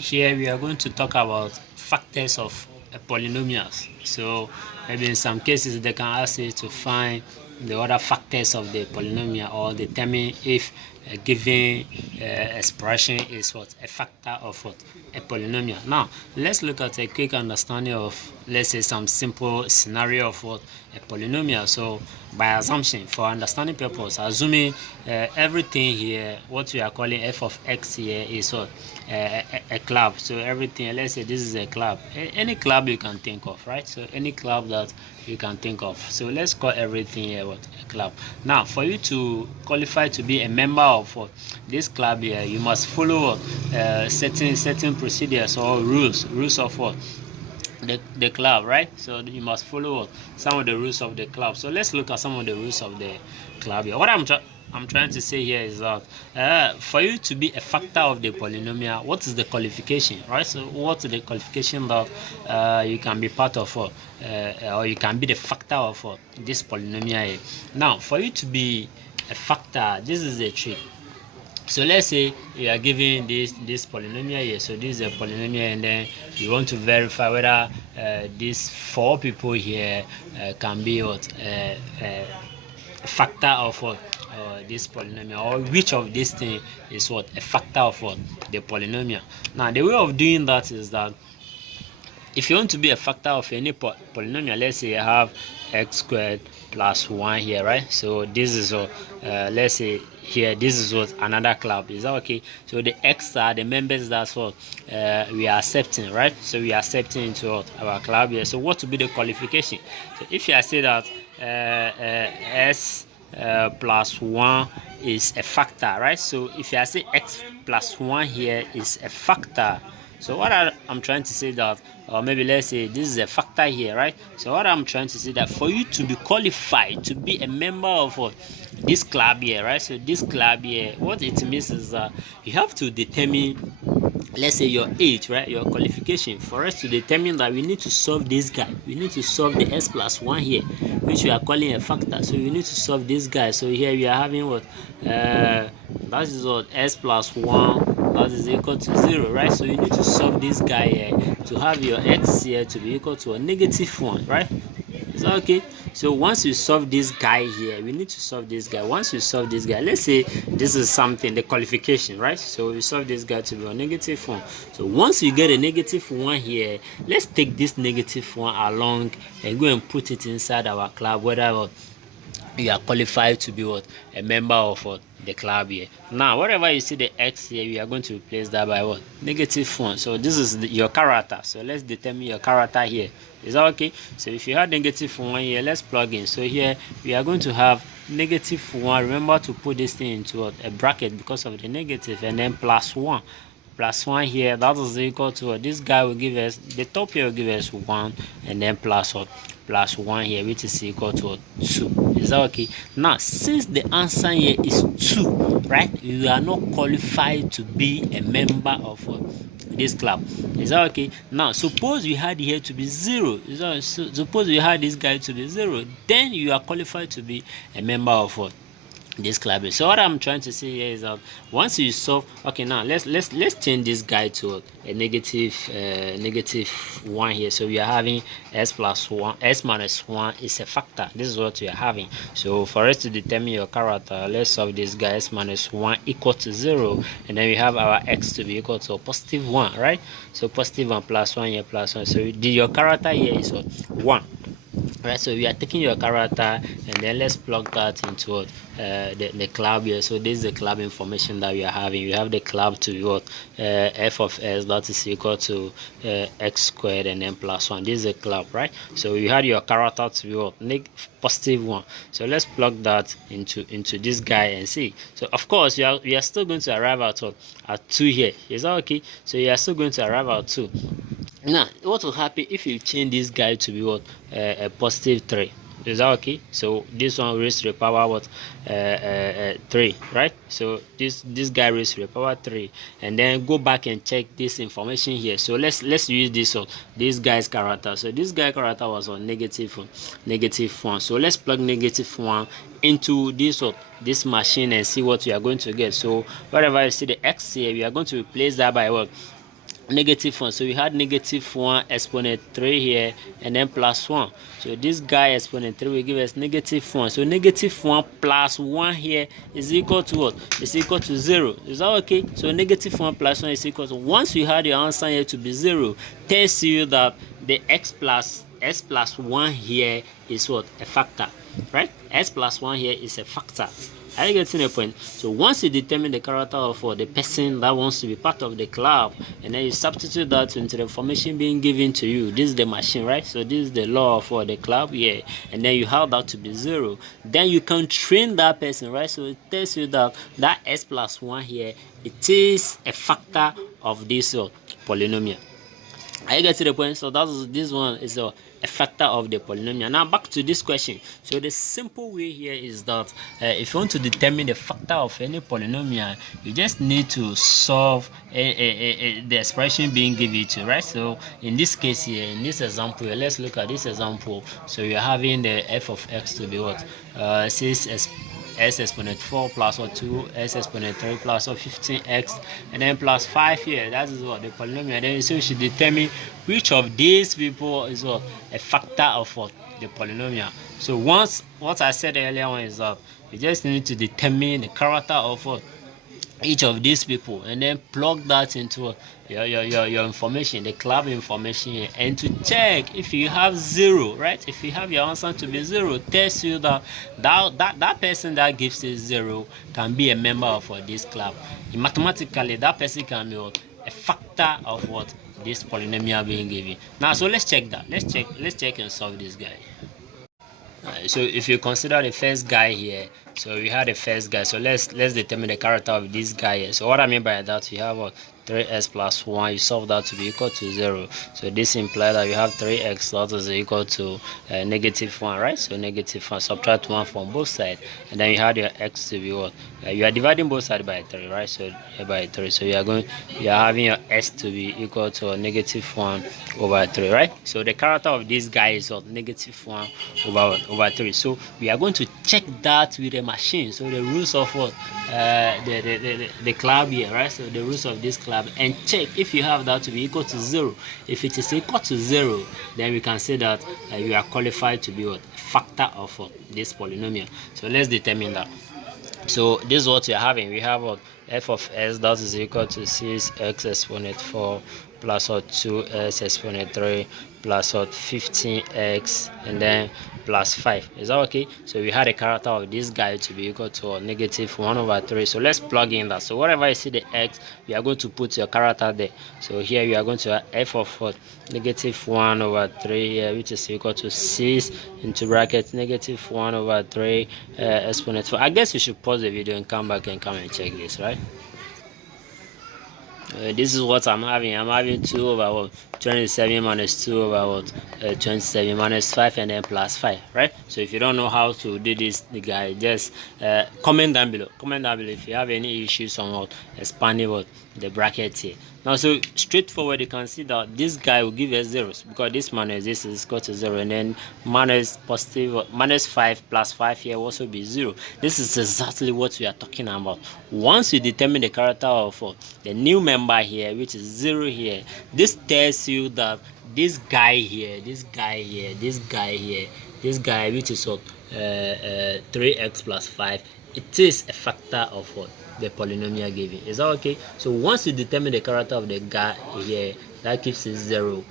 here we are going to talk about factors of polynomials. So maybe in some cases they can ask you to find the other factors of the polynomial or determine if a given expression is what a factor of what a polynomial. Now let's look at a quick understanding of, let's say, some simple scenario of what a polynomial. So by assumption, for understanding purpose, assuming everything here, what we are calling f of x here is what a club. So everything, let's say this is a club, any club you can think of, right? So any club that you can think of. So let's call everything here what a club. Now for you to qualify to be a member of what this club here, you must follow certain procedures or rules of what the club, right? So you must follow some of the rules of the club. So let's look at some of the rules of the club here. What I'm trying to say here is that for you to be a factor of the polynomial, what is the qualification, right? So what's the qualification that you can be part of or you can be the factor of this polynomial here? Now for you to be a factor, this is a trick. So let's say you are given this polynomial here. So this is a polynomial, and then you want to verify whether these four people here can be what a factor of what this polynomial, or which of these things is what a factor of what the polynomial. Now the way of doing that is that if you want to be a factor of any polynomial, let's say you have x squared plus 1 here, right? So this is let's say here this is what another club. Is that okay? So the x are the members that's what we are accepting, right? So we are accepting into what our club here. So what will be the qualification? So if you say that s plus 1 is a factor, right? So if I say x plus 1 here is a factor, so what I'm trying to say that, or maybe let's say this is a factor here, right? So what I'm trying to say that for you to be qualified to be a member of what this club here, right? So this club here, what it means is that you have to determine, let's say, your age, right? Your qualification. For us to determine that, we need to solve this guy. We need to solve the s plus 1 here, which we are calling a factor. So we need to solve this guy. So here we are having what that is what s plus 1 that is equal to 0, right? So you need to solve this guy here to have your x here to be equal to a -1, right? Is that okay? So once you solve this guy here, we need to solve this guy. Once you solve this guy, let's say this is something, the qualification, right? So we solve this guy to be a -1. So once you get a -1 here, let's take this -1 along and go and put it inside our club, whether you are qualified to be what a member of what the club here. Now wherever you see the x here, we are going to replace that by what -1. So this is your character. So let's determine your character here. Is that okay? So if you have -1 here, let's plug in. So here we are going to have -1. Remember to put this thing into what a bracket because of the negative, and then +1. +1 here, that is equal to what this guy will give us, the top here will give us 1, and then plus what +1 here, which is equal to 2. Is that okay? Now since the answer here is 2, right, you are not qualified to be a member of what this club. Is that okay? Now suppose you had here to be 0. Suppose you had this guy to be 0, then you are qualified to be a member of what this club is. So what I'm trying to say here is that once you solve, okay, now let's change this guy to a -1 here. So we are having s plus 1, s minus 1 is a factor. This is what we are having. So for us to determine your character, let's solve this guy, s minus 1 equal to 0, and then we have our x to be equal to a +1, right? So +1 plus 1 here plus 1. So your character here is what 1. Right, so we are taking your character, and then let's plug that into the club here. So this is the club information that we are having. We have the club to be what f of s, that is equal to x squared and then +1. This is the club, right? So you had your character to be what +1. So let's plug that into this guy and see. So of course we are still going to arrive at what at 2 here. Is that okay? So you are still going to arrive at 2. Now what will happen if you change this guy to be what a +3? Is that okay? So this one raised to the power what 3, right? So this guy raised to the power 3, and then go back and check this information here. So let's use this guy's character. So this guy character was on -1. So let's plug -1 into this machine and see what we are going to get. So wherever you see the x here, we are going to replace that by what negative 1. So we had -1 exponent 3 here, and then +1. So this guy exponent 3 will give us -1. So -1 plus 1 here is equal to what? It's equal to 0. Is that okay? So -1 plus 1 is equal to, once you had your answer here to be 0, tells you that the x plus 1 here is what? A factor, right? S plus 1 here is a factor. Are you getting the point? So once you determine the character of the person that wants to be part of the club, and then you substitute that into the information being given to you, this is the machine, right? So this is the law for the club here, and then you have that to be 0. Then you can train that person, right? So it tells you that S plus 1 here, it is a factor of this polynomial. Are you getting the point? So this one is a factor of the polynomial. Now back to this question. So the simple way here is that if you want to determine the factor of any polynomial, you just need to solve the expression being given to you, right? So in this case here, in this example here, let's look at this example. So you're having the f of x to be what? 6 s exponent 4 plus or 2 s exponent 3 plus or 15x, and then plus 5 here. That is what the polynomial. And then so you should determine which of these people is what? A factor of what? The polynomial. So once, what I said earlier on is that you just need to determine the character of what? Each of these people, and then plug that into your information, the club information here, and to check if you have 0, right? If you have your answer to be 0, tells you that that person that gives you 0 can be a member of this club. Mathematically, that person can be a factor of what? This polynomial being given. Now, so let's check that. Let's check and solve this guy. So if you consider the first guy here, so we had the first guy, so let's determine the character of this guy here. So what I mean by that, you have 3x plus 1, you solve that to be equal to 0. So this implies that you have 3x that is equal to -1, right? So -1, subtract 1 from both sides, and then you had your x to be what? You are dividing both sides by 3, right? So by 3, so you are having your s to be equal to -1 over 3, right? So the character of this guy is what? -1 over 3. So we are going to check that with a machine. So the rules of what? The club here, right? So the rules of this club, and check if you have that to be equal to 0. If it is equal to 0, then we can say that you are qualified to be what? A factor of what? This polynomial. So let's determine that. So this is what we are having. We have what? F of s that is equal to 6x exponent 4 plus what? 2s exponent 3 plus what? 15x, and then plus 5. Is that okay? So we had a character of this guy to be equal to -1 over 3. So let's plug in that. So wherever you see the x, we are going to put your character there. So here we are going to have f of what? -1 over 3 here, which is equal to 6 into bracket -1 over 3 exponent 4. I guess you should pause the video and come back and check this, right? This is what I'm having. I'm having 2 over what? 27 minus 2 over what? 27 minus 5, and then plus 5, right? So if you don't know how to do this, the guy, just comment down below. Comment down below if you have any issues on what? Expanding what? The bracket here. Now, so straightforward, you can see that this guy will give us zeros, because this minus this is equal to 0, and then minus positive -5 plus 5 here will also be 0. This is exactly what we are talking about. Once you determine the character of the new member here, which is 0 here, this tells you that this guy here, this guy, which is what? 3x plus 5, it is a factor of what? The polynomial given. Is that okay? So once you determine the character of the guy here, that gives it 0.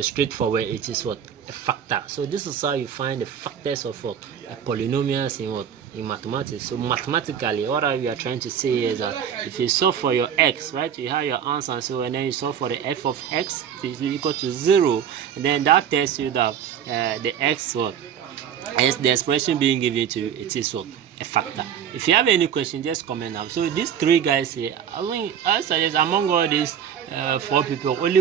Straightforward, it is what? A factor. So this is how you find the factors of what? A polynomials in what? In mathematics. So mathematically, what we are trying to say is that if you solve for your x, right, you have your answer, so and then you solve for the f of x is equal to 0, and then that tells you that the x what? As the expression being given to you, it is what? A factor. If you have any question, just comment down. So these 3 guys here, I suggest among all these 4 people, only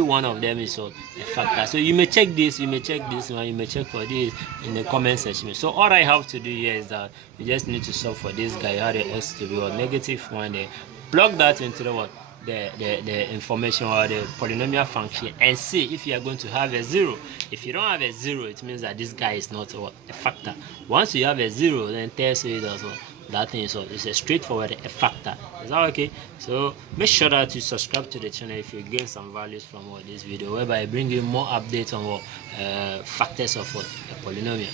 one of them is a factor. So you may check this, you may check this one, you may check for this in the comment section. So all I have to do here is that you just need to solve for this guy. You have the x to be what? -1 there. Plug that into the what? The information or the polynomial function, and see if you are going to have a 0. If you don't have a 0, it means that this guy is not a factor. Once you have a 0, then tells you that that thing. So it's a straightforward factor. Is that okay? So make sure that you subscribe to the channel if you gain some values from this video, whereby I bring you more updates on factors of a polynomial.